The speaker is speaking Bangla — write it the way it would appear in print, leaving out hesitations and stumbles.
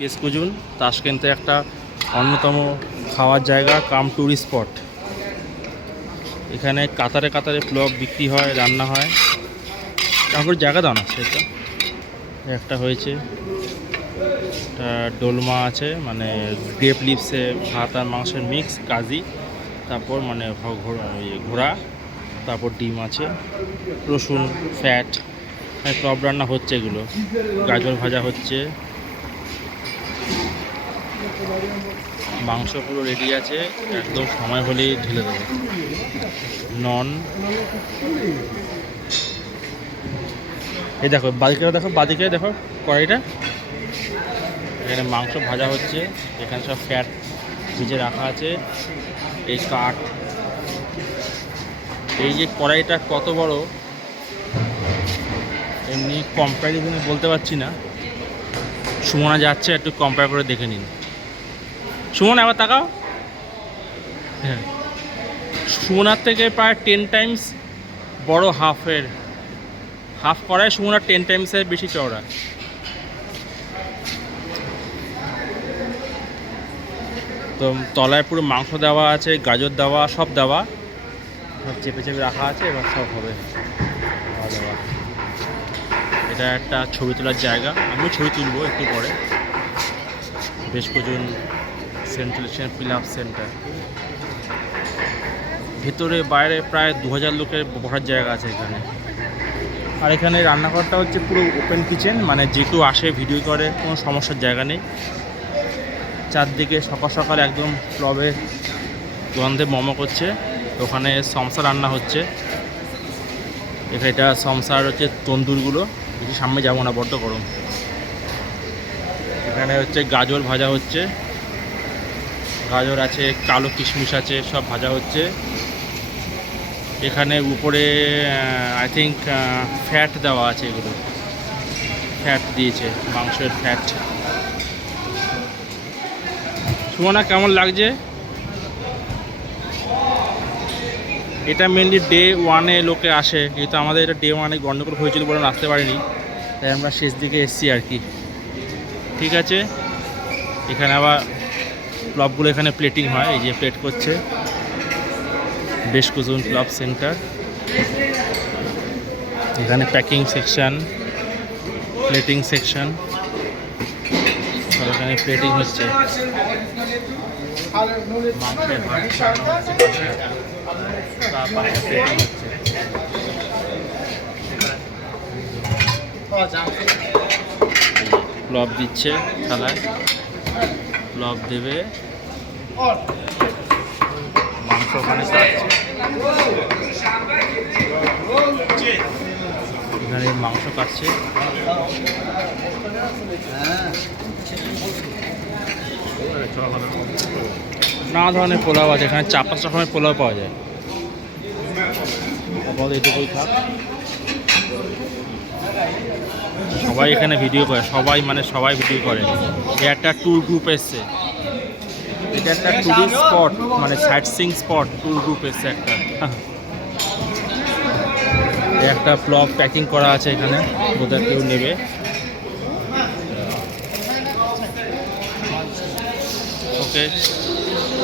বেশ কুজুন তাশকেন্তে একটা অন্যতম খাওয়ার জায়গা কাম ট্যুরিস্ট স্পট। এখানে কাতারে কাতারে পোলাও বিক্রি হয়, রান্না হয়। তারপর জায়গা দাও না, সেটা একটা হয়েছে, একটা ডোলমা আছে, মানে গ্রেপ লিভসে ভাত আর মাংসের মিক্স কাজি, তারপর মানে ঘোড়া, তারপর ডিম আছে, রসুন, ফ্যাট, টপ রান্না হচ্ছে, এগুলো গাজর ভাজা হচ্ছে, মাংস পুরো রেডি আছে, একদম সময় হলেই ঢেলে দেবে। নন, এই দেখো বাদিকে দেখো কড়াইটা, এখানে মাংস ভাজা হচ্ছে, এখানে সব ফ্যাট ভিজে রাখা আছে। এই কাঠ, এই যে কড়াইটা কত বড় এমনি কম্প্যারিজনে বলতে পারছি না। সুমনা যাচ্ছে, একটু কম্পেয়ার করে দেখে নিন। সুমনা আবার তাকাও, হ্যাঁ সুমনার থেকে প্রায় 10 টাইমস বড়, হাফ কড়াই সুমনার 10 টাইমসের বেশি চওড়া। তো তলায় পুরো মাংস দেওয়া আছে, গাজর দেওয়া, সব দেওয়া, সব চেপে চেপে রাখা আছে, এবার সব হবে খাওয়া দাওয়া। এটা একটা ছবি তোলার জায়গা, আমিও ছবি তুলবো একটু পরে। বেশ কজন সেন্ট্রাল ফিল-আপ সেন্টার, ভেতরে বাইরে প্রায় 2000 লোকের বসার জায়গা আছে এখানে। আর এখানে রান্নাঘরটা হচ্ছে পুরো ওপেন কিচেন, মানে যে কেউ আসে ভিডিও করে, কোনো সমস্যার জায়গা নেই। চারদিকে সকাল সকাল একদম ক্লবে গন্ধে মমো করছে, ওখানে সমসা রান্না হচ্ছে। এখানে এটা সমসার হচ্ছে তন্দুরগুলো, বেশি সামনে যাবো না, বড্ড গরম। এখানে হচ্ছে গাজর ভাজা হচ্ছে, গাজর আছে, কালো কিশমিশ আছে, সব ভাজা হচ্ছে। এখানে উপরে আই থিঙ্ক ফ্যাট দেওয়া আছে, এগুলো ফ্যাট দিয়েছে, মাংসের ফ্যাট। সুমনা কেমন লাগছে? এটা মেনলি ডে 1-এ লোকে আসে, যেহেতু আমাদের এটা ডে 1-এ গন্ডগোল হয়েছিল বলে আমরা আসতে পারিনি, তাই আমরা শেষ দিকে এসছি আর কি। ঠিক আছে, এখানে আবার ক্লাবগুলো এখানে প্লেটিং হয়, এই যে প্লেট করছে বেশ কুজুন ক্লাব সেন্টার। এখানে প্যাকিং সেকশন, প্লেটিং সেকশন, এখানে প্লেটিং হচ্ছে, মাংসের ভাত হচ্ছে, তার পাশে প্লেটিং হচ্ছে। ক্লব দিচ্ছে থালায়, ক্লব দেবে, মাংস ওখানে কাটছে, এখানে মাংস কাটছে। নানা ধরনের পোলাও আছে এখানে, 4-5 রকমের পোলাও পাওয়া যায়। এটুকুই থাক, সবাই এখানে ভিডিও করে, সবাই ভিডিও করে। এটা একটা ট্যুর গ্রুপ এসছে, এটা একটা ট্যুরিস্ট স্পট, মানে site seeing spot, tour group এসছে একটা। একটা প্লগ প্যাকিং করা আছে এখানে, বোধহয় কেউ নেবে। ওকে।